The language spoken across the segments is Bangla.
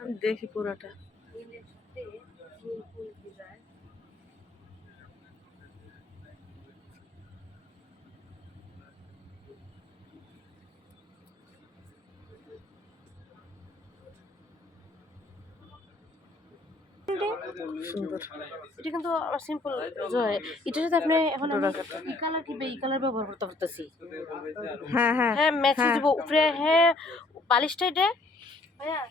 আমি দেখি পুরাটা। সুন্দর, এটা কিন্তু সিম্পল এটার সাথে আপনি এখন ই কালার কি ই কালার ব্যবহার করতে পারতেছি। হ্যাঁ হ্যাঁ হ্যাঁ ম্যাচ হয়ে যাবো উপরে। হ্যাঁ বালিশটা এটা, হ্যাঁ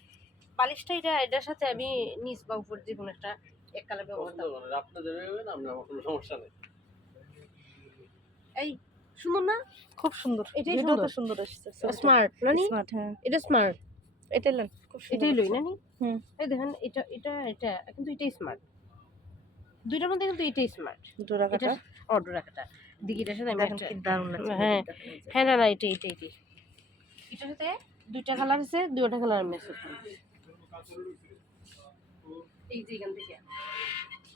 বালিশটা এটা, এটার সাথে আমি নিচ বা উপর যে কোনো একটা এক কালার ব্যবহার করতে পারবো। আপনাদের আমার কোনো সমস্যা নেই। এই সুন্দর না? খুব সুন্দর, এটাই ভিডিওতে সুন্দর আসছে। স্মার্ট নানি, স্মার্ট। হ্যাঁ এটা স্মার্ট, এটাই নেন, খুব সুন্দর। এটাই লই নানি। হুম, এই দেখেন এটা এটা এটা কিন্তু এটাই স্মার্ট, দুইটার মধ্যে কিন্তু এটাই স্মার্ট। ডোরা কাটা, অর্ডার রাখাটা দিকে এটার সাথে আমি দেখেন কি দারুণ লাগছে। হ্যাঁ হ্যাঁ না না এটা এটা এটা এটার সাথে দুইটা কালার আছে, দুইটা কালার ম্যাচ করতে হবে। এই যে এখান থেকে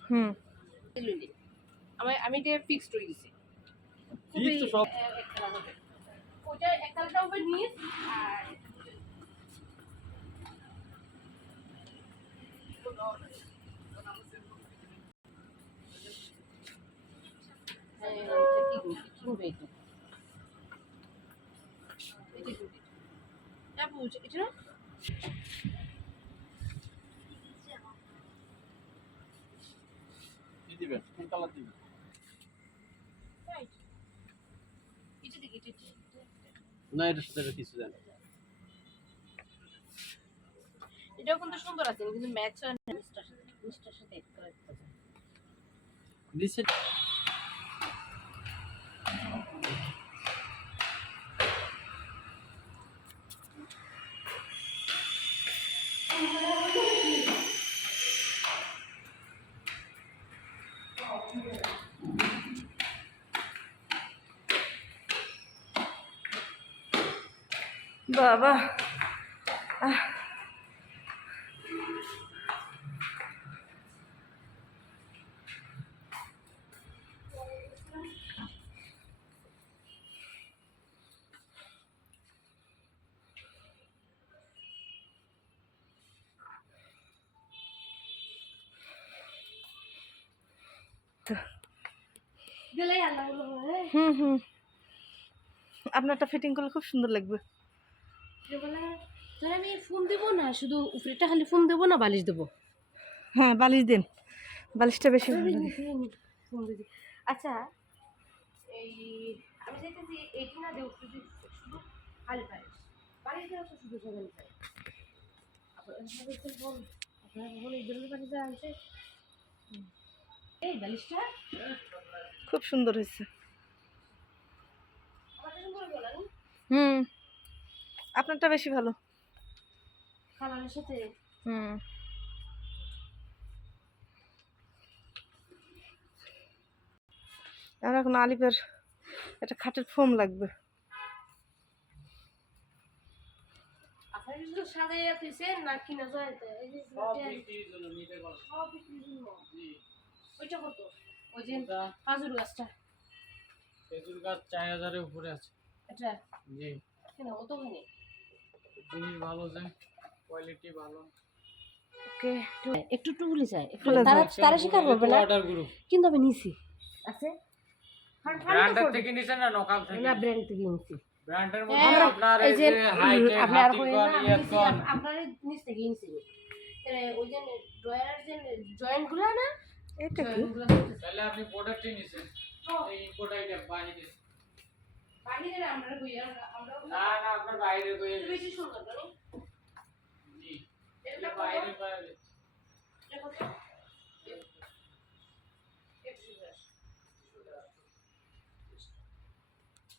হুম, আমি এটা ফিক্সড হয়ে গেছি। এক কালার হবে, ওইটা এক কালারটা হবে নিচ আর না এটার সাথে কিছু জানি এটাও কিন্তু সুন্দর আছে কিন্তু ম্যাচ হয় না মিস্টার সাথে এক কালার দিছে। বাবা হুম হুম, আপনারটা ফিটিং করলে খুব সুন্দর লাগবে। তাহলে আমি ফোন দেবো না, শুধু উপরেটা খালি ফোন দেবো না বালিশ দেবো? হ্যাঁ বালিশ দিন, বালিশটা বেশি ভালো লাগে। আচ্ছা এই আমি চাইতেছি এইটি না দেবো, শুধু শুধু খালি বালিশ, বালিশ দেওয়া তো শুধু সবাই চাই। আপনারা এই ধরনের বালিশ দেওয়া আছে, এই বালিশটা খুব সুন্দর হয়েছে। আমাকে সুন্দর বলেন হুম, আপনারটা বেশি ভালো কালারের সাথে। হুম, আমার এখন আলিপের একটা খাটের ফোম লাগবে। আপনারা শুধু সাজাইয়া দিয়েছেন না কিনা যায়? এই যে সব বিক্রির জন্য নিতে পারবেন, সব বিক্রির জন্য। জি ওইটা কত? ওই যে খেজুর গাছটা, খেজুর গাছ 4000 এর উপরে আছে। এটা জি কেন কত কিনে? জিনিস ভালো যে কোয়ালিটি ভালো। ওকে একটু টুগুলি চাই, একটু তারা স্বীকার করবে না অর্ডার গ্রুপ কিন্তু আমি নিছি আছে। ব্র্যান্ডের থেকে নিছেন না লোকাল থেকে? না ব্র্যান্ড থেকে নিছি। ব্র্যান্ডের মধ্যে আপনার এই যে হাইটেক হাতিগণ আপনার নিচ থেকে নিছি। ওই যে ড্রয়ার যে জয়েন্টগুলো না, এটা কি? তাহলে আপনি প্রোডাক্ট নিছেন এই ইম্পোর্ট আইটেম বাহিরে বাহিরে আমরা কইয়া আমরা না না আপনার বাইরে কইয়া বেশি সুন্দর না? জি এটা বাইরে বাইরে এটা কত?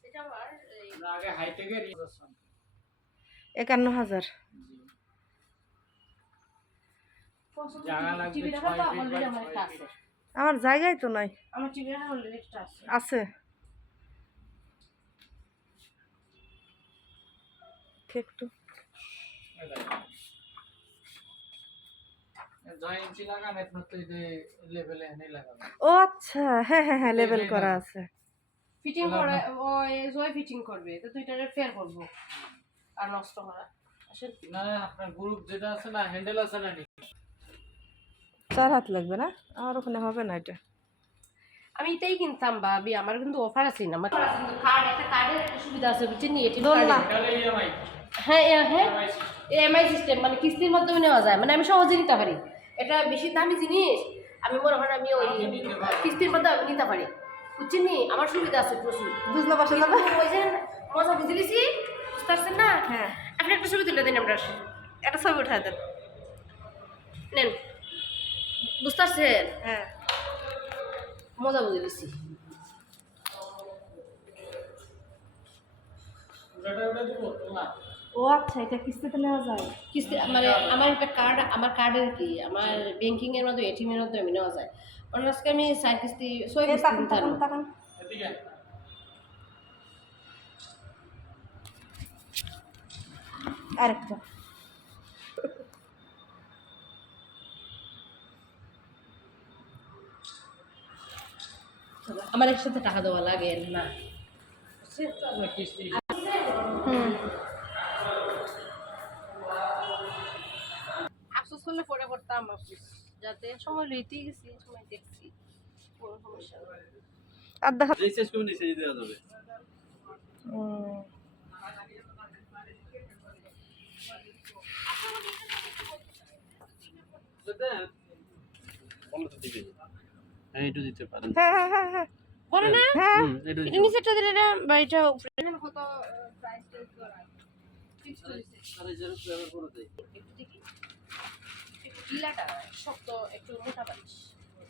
এটা আমার আগে হাইটেকের 51,000। জায়গা লাগবে 6 ফিট আমার একটা আছে, আমার জায়গায় তো নাই। আমার টিভি রাখার অলরেডি একটা আছে। আছে একটু জয়েন্ট লাগান আপনার তো এই লেভেলে নেই লাগাবেন। ও আচ্ছা, হ্যাঁ হ্যাঁ হ্যাঁ লেভেল করা আছে। ফিটিং করে ওই জয় ফিটিং করবে তো তুই এটা ফেয়ার করবো আর নষ্ট করা আসলে না আপনার গ্রুপ যেটা আছে না হ্যান্ডেল আছে না 4 হাত লাগবে না? আমার ওখানে হবে না এটা। আমি এটাই কিনতাম ভাবি, আমার কিন্তু অফার আছে না, আমার কিন্তু কার্ড একটা কার্ডের একটা সুবিধা আছে বুঝছেন নি এটিএম দোলনা। কার্ডে। তাহলে ইএমআই হ্যাঁ হ্যাঁ এমআই সিস্টেম মানে কিস্তির মাধ্যমে নেওয়া যায়, মানে আমি সহজে নিতে পারি। এটা বেশি দামি জিনিস, আমি মনে করেন আমি ওই কিস্তির মাধ্যমে আমি নিতে পারি বুঝছেন নি, আমার সুবিধা আছে প্রচুর। বুঝলো পাশে যাবে? ওই যে মজা বুঝে গেছি, বুঝতে পারছেন না? হ্যাঁ, আপনি একটা ছবি তুলে দিন আমরা, একটা ছবি উঠায় দেন। নেন, বুঝতে পারছেন? হ্যাঁ, মজা বুঝে গেছি। ওটা দিব না ও আচ্ছা, এটা কিস্তিতে নেওয়া যায়। কিস্তি মানে আমার একটা কার্ড, আমার কার্ডের কি আমার ব্যাংকিং এর মধ্যে এটিএম এর মধ্যে আমি নেওয়া যায়। অন্য আজকে আমি 4 কিস্তি 6 কিস্তি তাকান নিতে তাকান পারবো। তাকান। এদিকে আরেকটা। আমার একসাথে টাকা দেওয়া লাগে না। কিস্তি হুম, আফসোস করলে পরে করতাম আফসোস, যাতে সময় লইতেই গেছি, সময় দেখছি কোনো সমস্যা নেই। আর দেখা। রিসার্চ করে নিচে দেওয়া যাবে হুম, বলো তো দিবে হ্যাঁ এটা দিতে পারেন হ্যাঁ হ্যাঁ হ্যাঁ হ্যাঁ করে না হ্যাঁ। এটা এটা নিচেটা দিলে না বা এটা উপরে কত প্রাইস টেস করা ফিক্সড হইছে সারাইজার ব্যবহার করে দেয় একটু দেখি, একটু ঢিলাটা শক্ত, একটু মোটা বালিশ,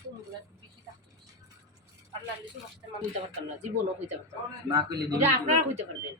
কোনগুলো একটু বেশি থাকতো আর না হলে সমস্যা আমি হইতে পারতাম না, জীবনও হইতে পারতাম না। না কইলে এটা আপনারা হইতে পারবেন।